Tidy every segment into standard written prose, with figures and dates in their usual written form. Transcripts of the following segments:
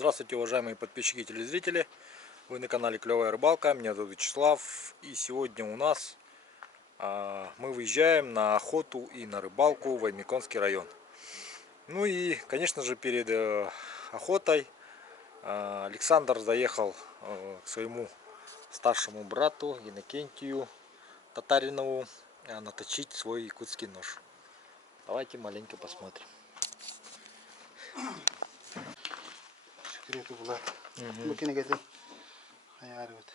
Здравствуйте, уважаемые подписчики и телезрители. Вы на канале Клевая Рыбалка. Меня зовут Вячеслав. И сегодня у нас мы выезжаем на охоту и на рыбалку в Аймиконский район. Ну и, конечно же, перед охотой Александр заехал к своему старшему брату Иннокентию Татаринову наточить свой якутский нож. Давайте маленько посмотрим. Секрету была. Мungkin gitu. Ayar gitu.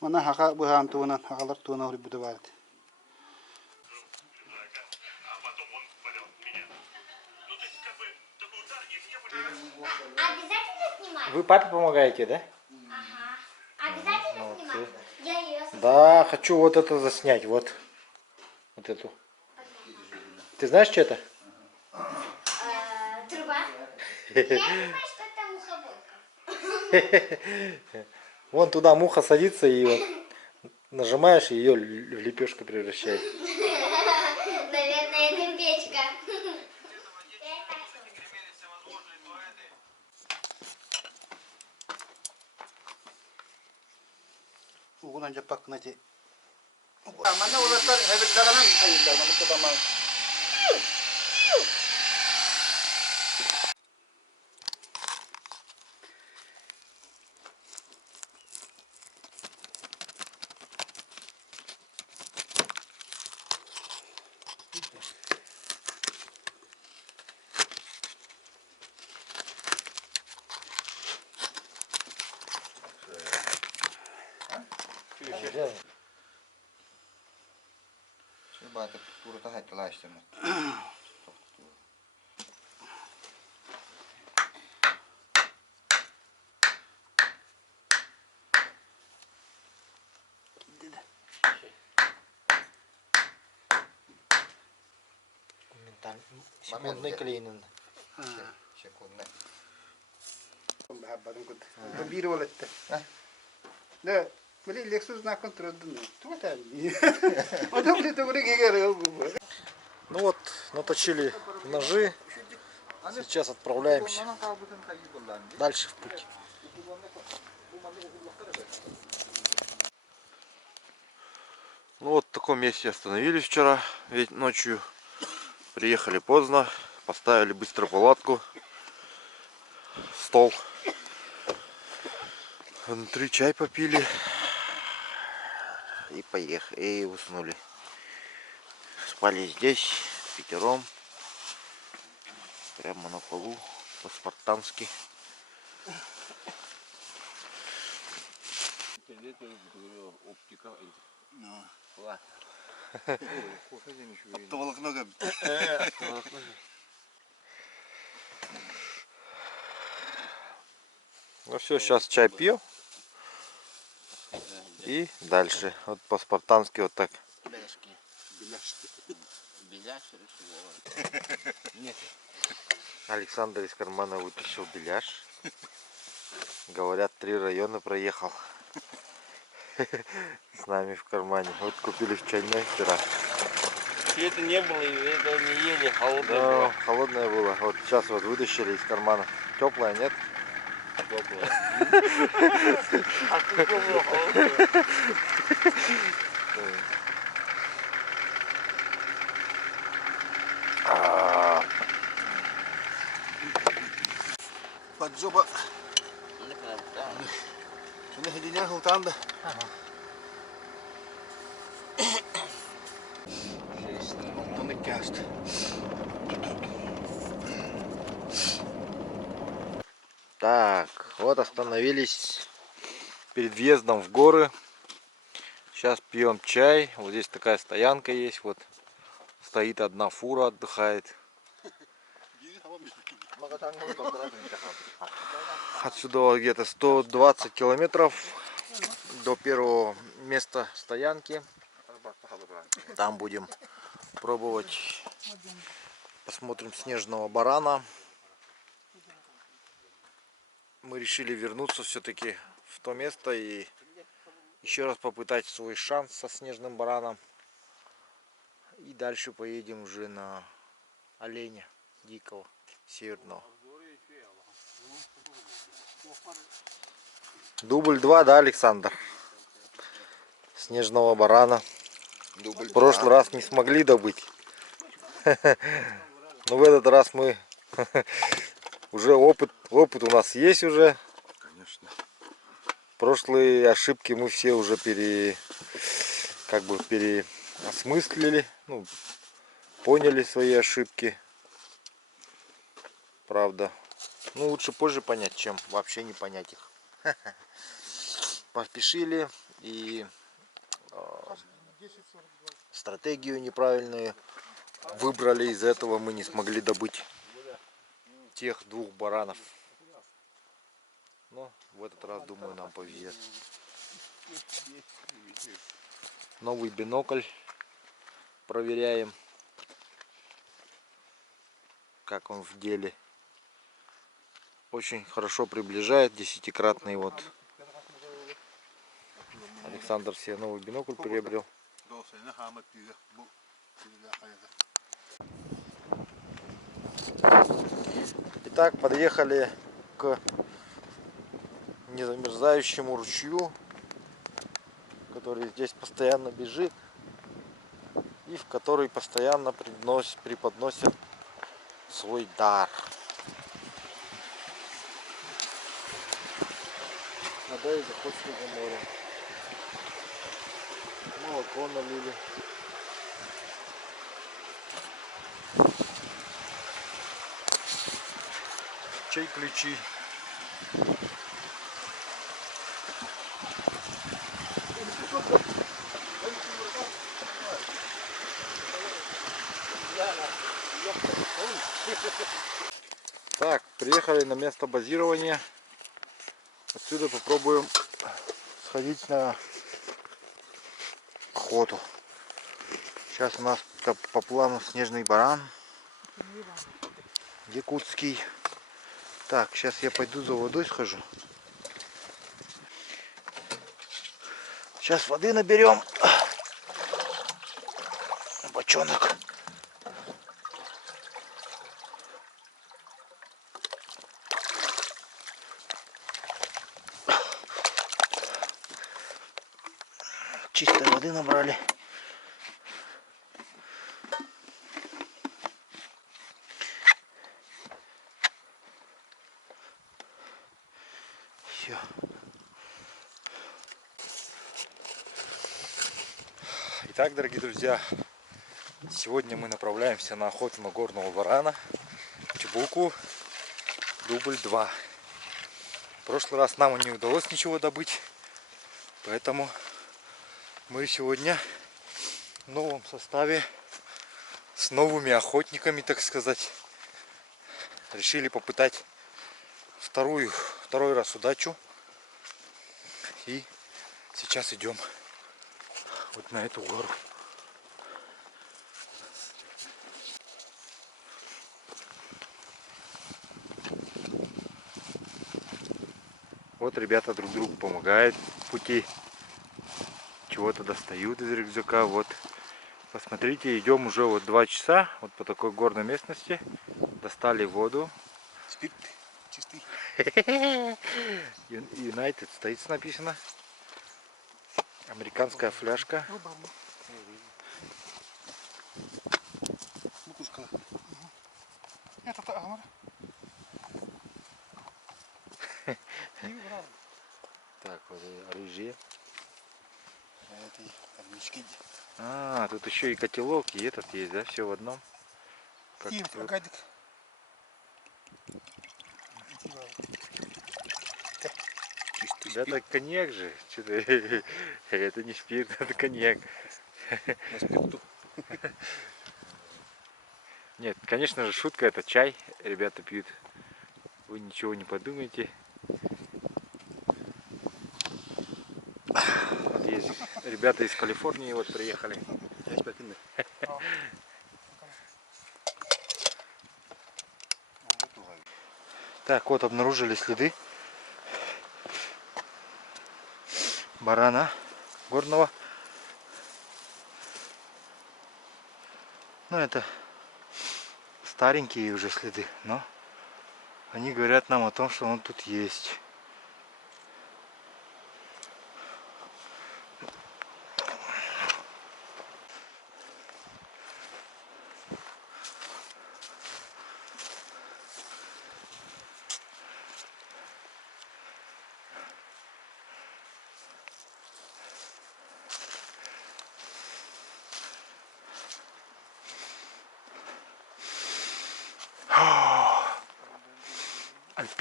Mana haka buhan tunan, hakalar tunan hari buda barat. Обязательно снимать? Вы папе помогаете, да? Ага. Обязательно снимать? Я ее Да, хочу вот это заснять, вот эту. Ты знаешь, что это? труба. Я понимаю, что это мухобойка. Вон туда муха садится и вот нажимаешь, и ее в лепешку превращает. Наверное, это печка. Ugulan japak nanti. Mana ulat ter hebel daganan ayulah mana kita mau. Coba turut tahan kelas sama. Секундный клейн. Секундnya. Bahabat untuk. Itu biru ulat. Dah, beli Lexus nak kontrol dulu. Tuh tadi. Ada beli tuh beli gigara. Ну вот, наточили ножи. Сейчас отправляемся дальше в путь. Ну вот в таком месте остановились вчера, ведь ночью. Приехали поздно, поставили быстро палатку, стол. Внутри чай попили и поехали, и уснули. Спали здесь пятером, прямо на полу, по-спартански. Толок много. Ну все, сейчас чай пью и дальше. Вот по-спартански вот так. Александр из кармана вытащил беляш. Говорят, 3 района проехал с нами в кармане. Вот купили в чайной вчера. Это не было, это не ели, холодное Да, было. холодное было. Вот сейчас вот вытащили из кармана. Теплое, нет? Теплое. А какое было холодное? Подзоба. Ini hadinya hutan dah. Он и каст. Так, вот остановились перед въездом в горы. Сейчас пьем чай. Вот здесь такая стоянка есть. Вот стоит одна фура, отдыхает. Отсюда где-то 120 километров до первого места стоянки. Там будем пробовать. Посмотрим снежного барана. Мы решили вернуться все-таки в то место и еще раз попытать свой шанс со снежным бараном. И дальше поедем уже на оленя дикого северного. Дубль 2, да, Александр? Снежного барана. Дубль В прошлый раз не смогли добыть. Но в этот раз мы уже опыт у нас есть уже. Конечно. Прошлые ошибки мы все уже переосмыслили, ну, поняли свои ошибки. Правда. Ну, лучше позже понять, чем вообще не понять их. Поспешили и стратегию неправильную выбрали. Из этого мы не смогли добыть тех 2 баранов. Но в этот раз, думаю, нам повезет. Новый бинокль. Проверяем, как он в деле. Очень хорошо приближает, 10-кратный вот. Александр себе новый бинокль приобрел. Итак, подъехали к незамерзающему ручью, который здесь постоянно бежит и в который постоянно преподносят свой дар. Вода из Охотского моря. Молоко налили. Чай, ключи. Так, приехали на место базирования. Отсюда попробуем сходить на охоту. Сейчас у нас по плану снежный баран якутский. Так, сейчас я пойду за водой схожу. Сейчас воды наберем. Бочонок. Чистой воды набрали. Все. Итак, дорогие друзья, сегодня мы направляемся на охоту на горного барана Чебуку, дубль 2. В прошлый раз нам не удалось ничего добыть, поэтому мы сегодня в новом составе, с новыми охотниками, так сказать, решили попытать второй раз удачу. И сейчас идем вот на эту гору. Вот ребята друг другу помогают в пути. Чего-то достают из рюкзака. Вот, посмотрите, идем уже вот 2 часа вот по такой горной местности. Достали воду. Спирт чистый. United States написано. Американская фляжка. Так, вот оружие. А, тут еще и котелок, и этот есть, да? Все в одном. Как тут. Да, это коньяк же. Что-то это не спирт, это коньяк. Нет, конечно же, шутка, это чай. Ребята пьют. Вы ничего не подумайте. Вот есть ребята из Калифорнии вот приехали. Так, вот обнаружили следы барана горного. Ну, это старенькие уже следы, но они говорят нам о том, что он тут есть.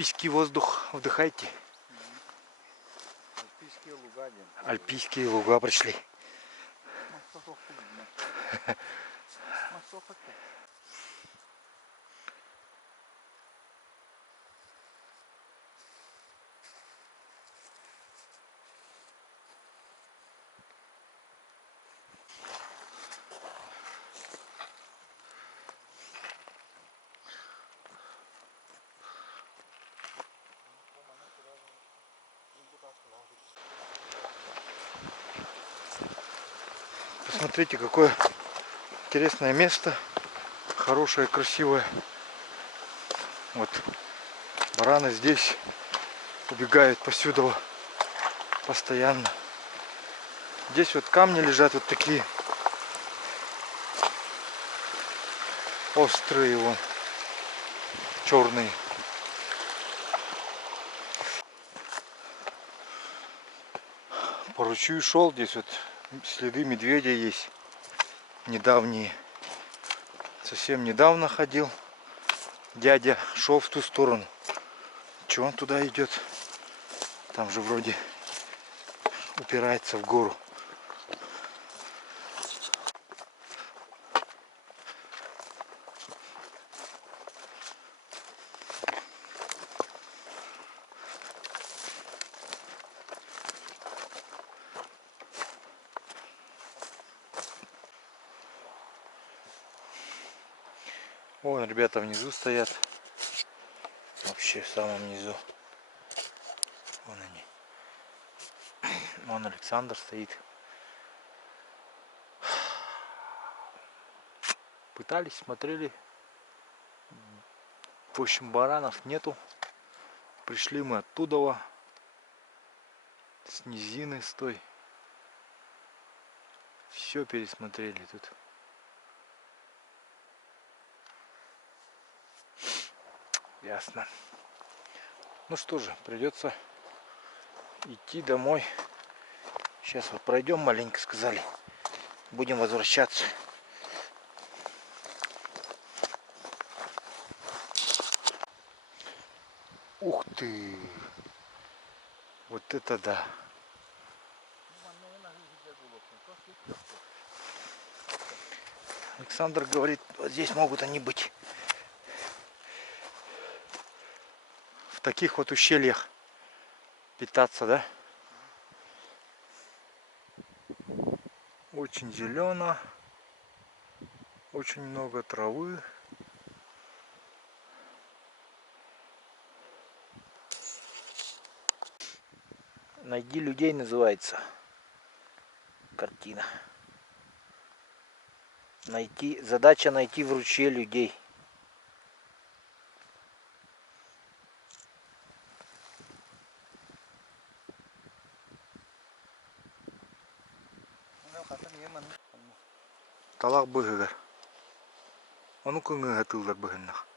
Альпийский воздух вдыхайте. Альпийские луга, день. Альпийские луга пришли. Посмотрите, какое интересное место. Хорошее, красивое. Вот бараны здесь убегают повсюду постоянно. Здесь вот камни лежат вот такие острые, вон, черные. По ручью шел, здесь вот следы медведя есть недавние. Совсем недавно ходил дядя, шел в ту сторону. Чего он туда идет? Там же вроде упирается в гору. Вон ребята внизу стоят. Вообще в самом низу. Вон они. Вон Александр стоит. Пытались, смотрели. В общем, баранов нету. Пришли мы оттуда, с низины с той. Все пересмотрели тут. Ясно. Ну что же, придется идти домой. Сейчас вот пройдем маленько, сказали. Будем возвращаться. Ух ты! Вот это да! Александр говорит, вот здесь могут они быть. В таких вот ущельях питаться, да? Очень зелено. Очень много травы. Найди людей называется картина. Задача найти в ручье людей. Талак быгыгар. А ну-ка гатылдар быгыннах.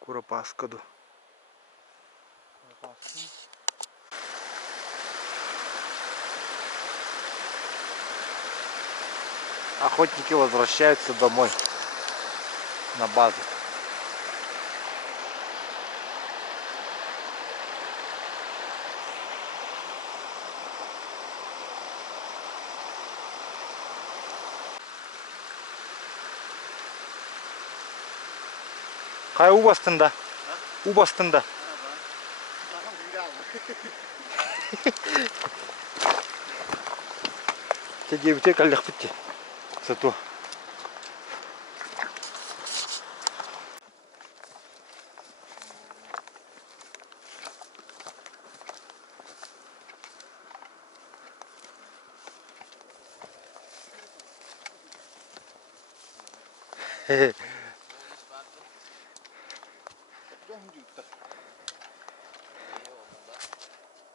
Куропаскаду. Охотники возвращаются домой на базу. Кай убастында? Убастында. Тебе бите каллах битти. Зато.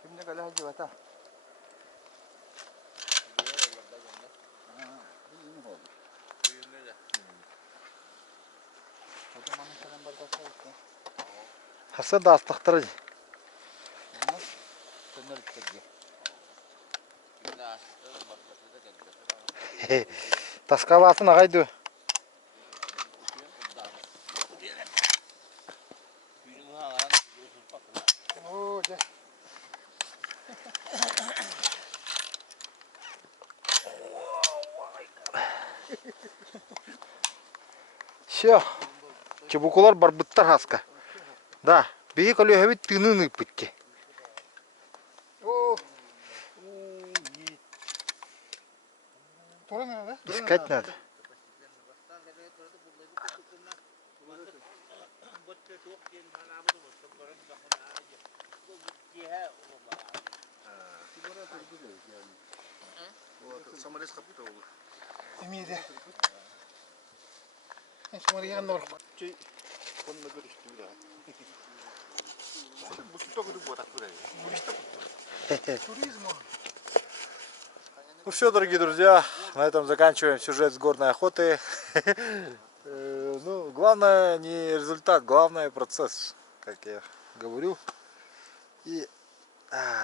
Kimne kala hacı vata? Хаса да астахтар. Таскаласын агайды. Все. Чебукулар барбыттар хаска. Да. Беги колега бит тынын ипытте. О. Тура надо, да? Искать надо. Самолет капты olur. Emide. En şu Maria Nor. Onunla görüştüm daha. Bu tutakını bu atak buraya. Туризма. Ну все, дорогие друзья, на этом заканчиваем сюжет с горной охоты. Ну, главное не результат, главное процесс, как я говорю. И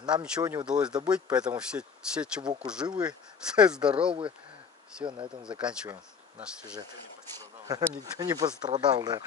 нам ничего не удалось добыть, поэтому все чебуку живы, все здоровы. Все, на этом заканчиваем наш сюжет. Никто не пострадал, да.